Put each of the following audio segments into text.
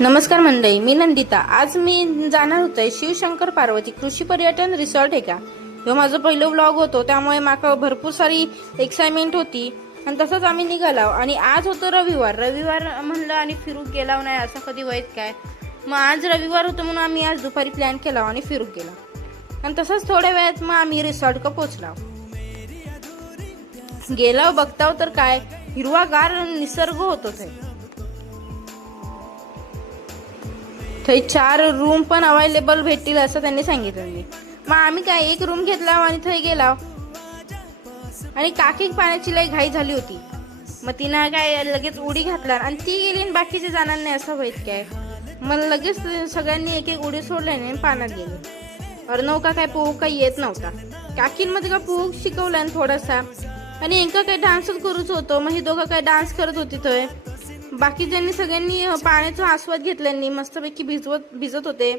नमस्कार मंडळी, मी नंदिता। आज मी जाणार होते शिवशंकर पार्वती कृषी पर्यटन रिसॉर्ट आहे का। हे माझं पहिलं व्लॉग होतो, त्यामुळे माका भरपूर सारी एक्साइटमेंट होती आणि तसंच आम्ही निघालो। आणि आज होतं रविवार म्हणलं आणि फिरूक गेलाव नाही असं कधी वैत काय। मग आज रविवार होतं म्हणून आम्ही आज दुपारी प्लॅन केला आणि फिरूक गेला आणि तसंच थोड्या वेळात मग आम्ही रिसॉर्ट का पोहोचलो। गेलाव बघताव तर काय हिरवागार निसर्ग होतो ते 4 रूम पण अवेलेबल भेटतील असं त्यांनी सांगितलं। मग आम्ही काय एक रूम घेतला आणि थंय गेला आणि काकी पाण्याची लई घाई झाली होती। मग तिनं काय लगेच उडी घातला आणि ती गेली आणि बाकीचे जाणार नाही असं होईत काय। मग लगेच सगळ्यांनी एक एक उडी सोडल्याने आणि पाण्यात गेले। अर्णव का काय पोहू काही येत नव्हता। काकींमध्ये का पोहू शिकवलं थोडासा आणि इंका काय डान्सच करूच होतो। मग ही दोघं काय डान्स करत होती थंय। बाकीच्यांनी सगळ्यांनी पाण्याचा आस्वाद घेतल्यानी मस्तपैकी भिजत होते।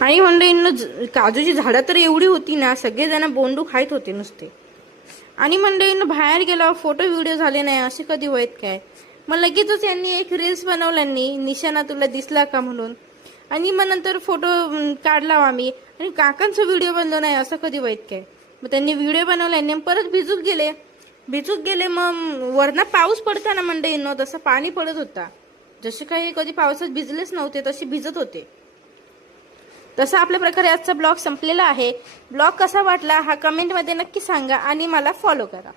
आणि मंडळींना काजूची झाडं तर एवढी होती ना, सगळेजण बोंडू खायत होते नुसते। आणि मंडळींना बाहेर गेला फोटो व्हिडिओ झाले नाही असे कधी होत काय। मग लगेचच यांनी एक रील्स बनवल्यानी निशाणा तुला दिसला का म्हणून, आणि मग नंतर फोटो काढला आम्ही आणि काकांचा व्हिडिओ बनलो नाही असं कधी होत काय। मग त्यांनी व्हिडिओ बनवल्याने परत भिजूक गेले। मग वरना पाऊस पडताना मंडळींनो तसं पाणी पडत होता, जसे काही कधी पावसात भिजलेच नव्हते तसे भिजत होते। तसा आपल्या प्रकारे आजचा ब्लॉग संपलेला आहे। ब्लॉग कसा वाटला हा कमेंट मध्ये नक्की सांगा आणि मला फॉलो करा।